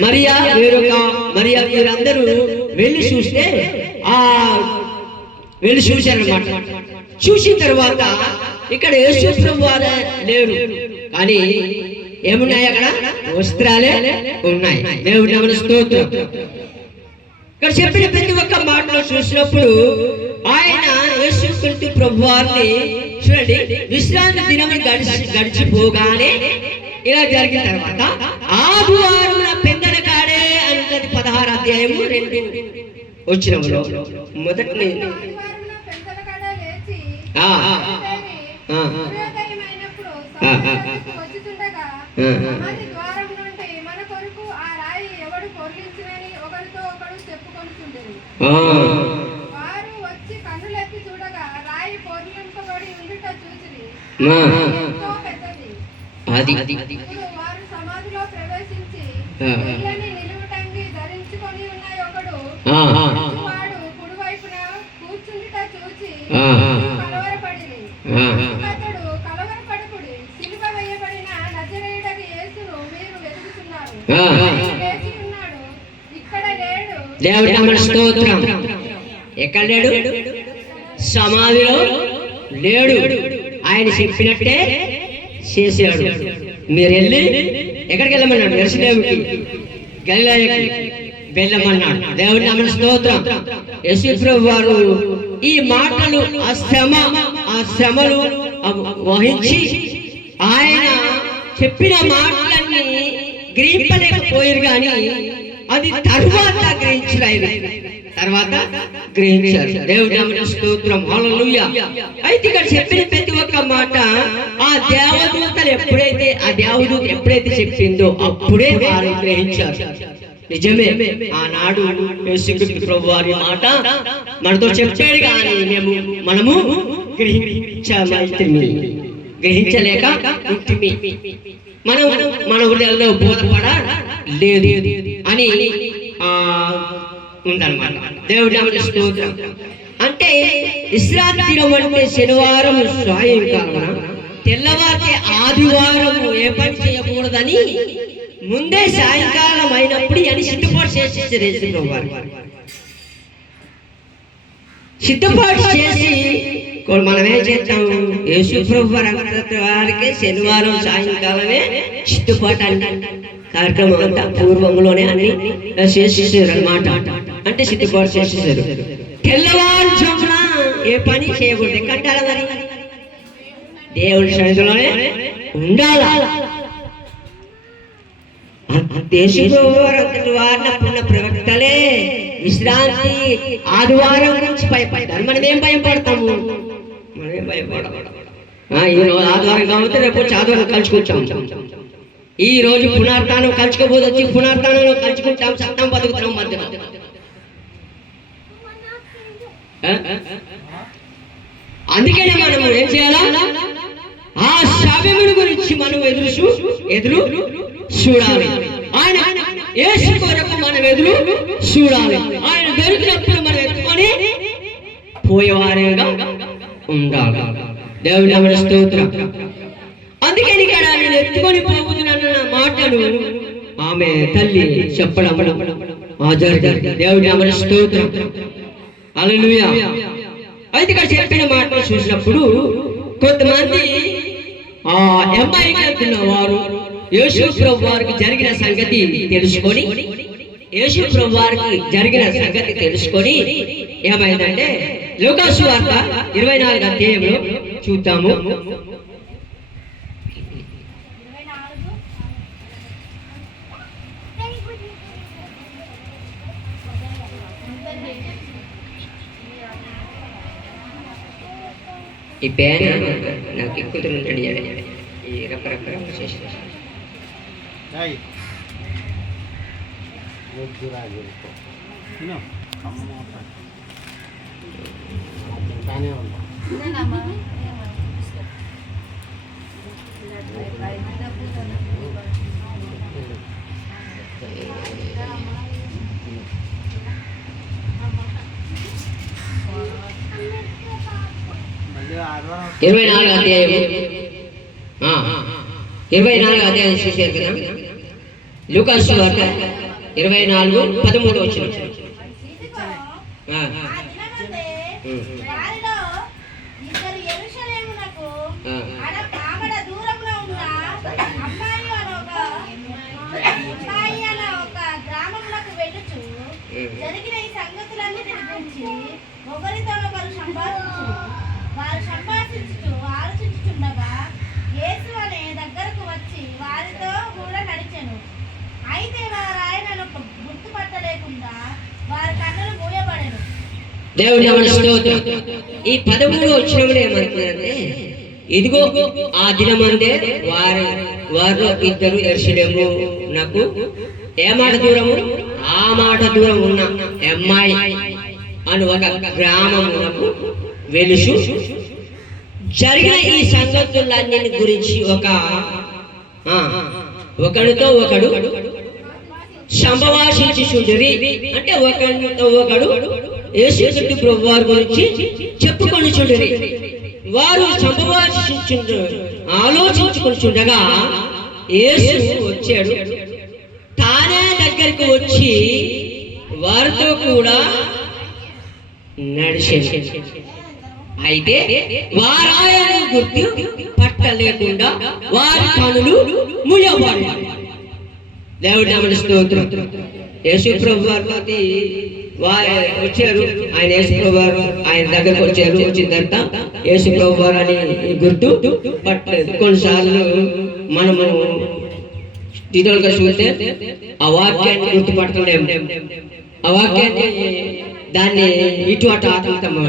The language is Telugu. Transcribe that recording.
మరియా వేరొక మరియా వీరందరూ వెళ్ళి చూస్తే ఆ వెళ్ళి చూశారనమాట చూసిన తర్వాత ఇక్కడ యేసు ప్రభు లేరు. కానీ ఏమున్నాయి అక్కడ? వస్త్రాలే ఉన్నాయి. దేవుడు నామమున స్తోత్రం. ఇక్కడ చెప్పిన ప్రతి ఒక్క మాటలో చూసినప్పుడు ఆయన యేసుక్రీస్తు ప్రభు వారిని చూడండి విశ్రాంతి దినం గడిచి గడిచిపోగానే ఇలా జరిగిన తర్వాత ఆదివారం పదహారు అధ్యాయము రెండు. వచ్చినప్పుడు మొదటి పెద్దది. అది. దేవుడి నామమున స్తోత్రం. ఎక్కడ లేడు? సమాధిలో లేడు. ఆయన చెప్పినట్టే చేశాడు. మీరు వెళ్ళి ఎక్కడికి వెళ్ళమన్నాడు? నరసింహకి గల్లాయకి. వెళ్ళమన్నాడు. దేవుని నామమున స్తోత్రం. యశుప్రభు వారు ఈ మాటలు ఆ శ్రమ ఆ శ్రమలు వహించి ఆయన చెప్పిన మాటలన్నీ గ్రహింపలేకపోయారు కానీ అది తర్వాత గ్రహించారు ఆయన తర్వాత గ్రహించారు. దేవుడి నామమున స్తోత్రం. హల్లెలూయా. అయితే ఇక్కడ చెప్పిన ప్రతి ఒక్క మాట ఆ దేవదూతలు ఎప్పుడైతే ఆ దేవదూత ఎప్పుడైతే చెప్పిందో అప్పుడే వారు గ్రహించారు. నిజమే. ఆనాడు యేసుక్రీస్తు ప్రభు వారి మాట మనతో చెప్పాడు కానీ మేము మనము గ్రహించమైతిమి. గ్రహించలేక ఉంటిమి. మనం మన హృదయాల్లో బోధపడ లేదు అని ఆ ఉందన్నమాట. దేవుడి స్తోత్రం. అంటే విశ్రాంతి అంటే శనివారం సాయంకాలం తెల్లవారితే ఆదివారం ఏ పని చేయకూడదని ముందే సాయంకాలం అయినప్పుడు అని సిద్ధపాటు చేసేసారు యేసుప్రభు వారు సిద్ధపాటు చేసి ఇప్పుడు మనం ఏం చేస్తాం యేసుప్రభు వారు వారికి శనివారం సాయంకాలమే సిద్ధపాటు అంటే కార్యక్రమం అంతా పూర్వంలోనే అన్ని చేసేసారు అనమాట అంటే సిద్ధపాటు చేసేసారు. తెల్లవారు తెల్లవారుజామున ఏ పని చేయకూడదు. ఎక్కడాల మరి? దేవుడి సన్నిధిలోనే ఉండాలి? దేశంతటి ప్రవక్తలే విశ్రాంతి ఆదివారం నుంచి భయపడతారు మనం ఏం భయపడతాము మనం ఏం భయపడము ఆ, ఈ రోజు ఆదివారం కాబట్టి రేపు వచ్చి ఆదివారం కలుసుకుంటాం ఈ రోజు పునర్తానం కలుసుకోబోదు వచ్చి పునర్తానంలో కలుసుకుంటాం సత్తం బతుకుతాం మధ్యన. అందుకనే మనం ఏం చేయాలా? ఆ శాపముని గురించి మనం ఎదురు ఎదురు చూడాలి. ఆయన యేసు కొరకు మన ఎదురు చూడాలి. ఆయన దొరికినప్పుడు మనం ఎత్తుకొని పోయేవారేగా ఉండాలి. దేవుని నామమున స్తోత్రం. అందుకే ఇక్కడ నేను ఎత్తుకొని పోతున్నాను అన్న ఆమె తల్లి చెప్పడం ఆ జరిగింది. దేవుని నామమున స్తోత్రం. హల్లెలూయా. అయితే ఇక్కడ చెప్పిన మాటలు చూసినప్పుడు కొంతమంది ఆ అమ్మాయికి వెళ్తున్న వారు యేసు ప్రభు వారికి జరిగిన సంగతి తెలుసుకొని యేసు ప్రభు వారికి జరిగిన సంగతి తెలుసుకొని ఏమైందంటే లోకాసు వార్త ఇరవై నాలుగు అధ్యాయంలో చూద్దాము. ఈ పేన నాకు ఎక్కువ ఉంటాడు ఈ రకరకాల రప్ప రప్ప చేసి Hey. తిను. తింటానే ఉన్నా. మళ్ళీ ఆదివారం ఇరవై నాలుగు అధ్యాయం ఆ, ఇరవై నాలుగు అధ్యాయం చూశారు కదా లూకాసు వార్త ఇరవై నాలుగు పదమూడు వచ్చిన ఇదిగో ఆ, ఆ దినమందే ఉమ్, వారిలో ఇద్దరు యెరూషలేమునకు ఆ. అడ- ఆమడ దూరంలో ఉన్న అమ్మాయి అనే ఒక అమ్మాయి అనే ఒక గ్రామములకు వెళ్ళుచు జరిగిన ఈ సంగతులన్నిటిని గురించి ఒకరితోనొకరు సంభాషించు వారు సంభాషించుచు ఆలోచించుచుండగా యేసు అనే దగ్గరకు వచ్చి వారితో కూడా నడిచెను అయితే వారు ఆయనను గుర్తుపట్టలేకుండా వారి కన్నులు మూయబడెను దేవుడి నామమున స్తోత్రం. ఈ పదమూడు వచ్చినప్పుడు ఏమంటున్నారంటే ఇదిగో ఆ దినమందే వారి వారిలో ఇద్దరు ఎరుసలేము నాకు ఏ మాట దూరము? ఆ మాట దూరం ఉన్న అమ్మాయి అని ఒక గ్రామమునకు వెలుసు. జరిగిన ఈ సంగతులన్నిటి గురించి ఒక ఒకడితో ఒకడు సంభాషించుచుండిరి. అంటే ఒకడితో ఒకడు యేసుక్రీస్తు ప్రభు వారి గురించి చెప్పుకొని చూడండి. వారు సంభాషించు చూడగా యేసు వచ్చాడు. తానే దగ్గరికి వచ్చి వారితో కూడా నడిచేసి అయితే వారాయన గుర్తు పట్టలేకుండా వారి కనులు ముయ్యబడి దేవుడు స్తోత్రం. యేసు ప్రభు వారి వారు వచ్చారు. ఆయన యేసుప్రభు వారు ఆయన దగ్గరకు వచ్చారు. వచ్చిన తర్వాత యేసుప్రభు వారు అని గుర్తు పట్టలేదు. కొన్నిసార్లు మనము డీటెయిల్గా చూస్తే ఆ వాక్యాన్ని గుర్తుపట్టలేము ఆ వాక్యాన్ని దాన్ని ఇటు అటు ఆత్మతమ్మ